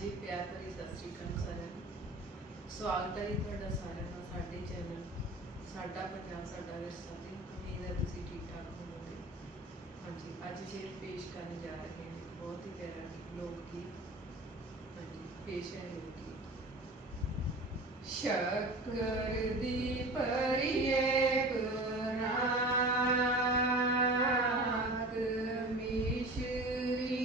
ਹਾਂਜੀ, ਪਿਆਰ ਭਰੀ ਸਤਿ ਸ੍ਰੀ ਅਕਾਲ ਸਾਰਿਆਂ ਨੂੰ। ਸਵਾਗਤ ਹੈ ਜੀ ਤੁਹਾਡਾ ਸਾਰਿਆਂ ਦਾ, ਸਾਡੇ ਚੈਨਲ, ਸਾਡਾ ਪੰਜਾਬ, ਸਾਡਾ ਵਿਰਸਾ ਤੇ। ਉਮੀਦ ਹੈ ਤੁਸੀਂ ਠੀਕ ਠਾਕ ਹੋਵੋਗੇ। ਹਾਂਜੀ, ਅੱਜ ਜਿਹੜੇ ਪੇਸ਼ ਕਰਨ ਜਾ ਰਹੇ ਹਾਂ। ਬਹੁਤ ਹੀ ਪਿਆਰਾ ਲੋਕ ਗੀਤ ਹਾਂਜੀ, ਪੇਸ਼ ਹੈ ਲੋਕ ਗੀਤ ਸ਼ੱਕਰ ਦੀ ਪਰੀਏ ਪੁਰਾਤ ਮਿਸ਼ਰੀ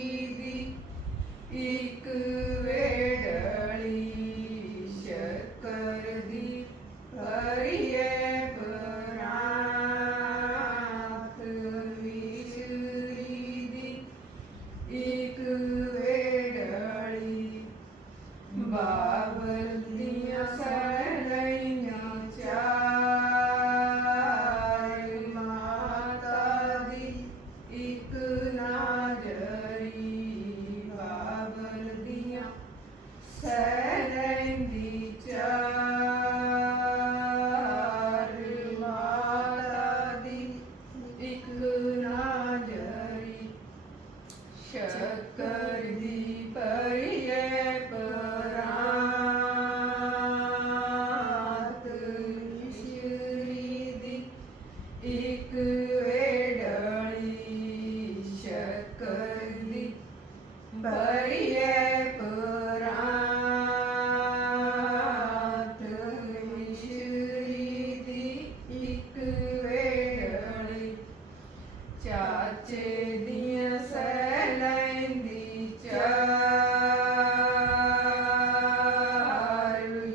ਇੱਕ ਵੇੜਲੀ ਬਾਬਰ ਦੀਆਂ ਸੈਲਈਆਂ ਚਾਰ ਮਾਤਾ ਦੀ ਇੱਕ ਨਾਜਰੀ ਬਾਬਰ ਦੀਆਂ ਸੈਲਈਆਂ ਦੀ ਚਾਰ ਚਾਚੇ ਦੀਆਂ ਸਹਿ ਦੀ ਚਾਰ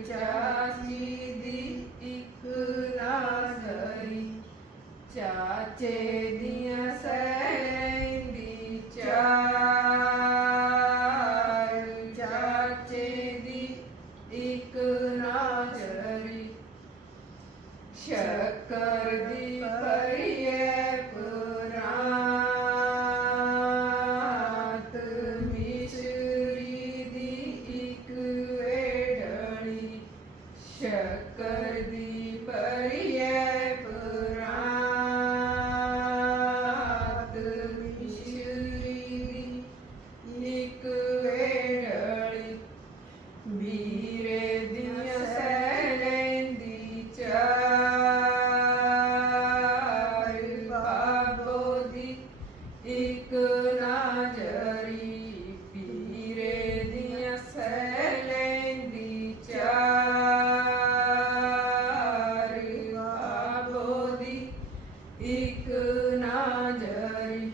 ਚਾਚੀ ਦੀ ਇੱਕ ਨਾਜ਼ਰੀ। ਚਾਚੇ ਦੀਆਂ ਸਹਿ ਦੀ ਚਾਰ ਚਾਚੇ ਦੀ ਇੱਕ ਨਾਜ਼ਰੀ। ਸ਼ੱਕਰ ਦੀ ਇੱਕ ਨਾਜਰੀ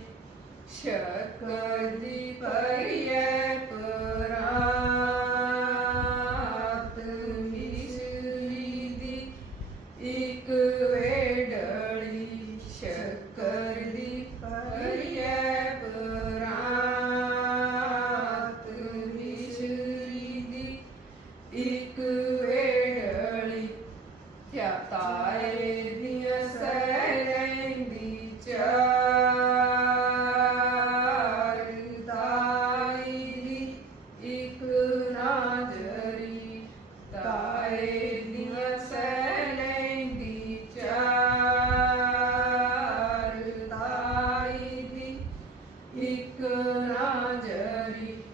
ਸ਼ਕਰ ਦੀ ਪਰੀਏ ਪਰਾਤ। ਮਿਸ਼ਰੀ ਦੀ ਇੱਕ ਵੇੜਲੀ ਸ਼ੱਕਰ ਦੀ ਪਰੀਏ ਪਰਾਤ। ਮਿਸ਼ਰੀ ਦੀ ਇੱਕ ਵੇੜਲੀ ਕਿਆ ਤਾਏ ਦੀਆਂ ਸੈਲਾਂ ਦੀ ਚਾਰ acı bir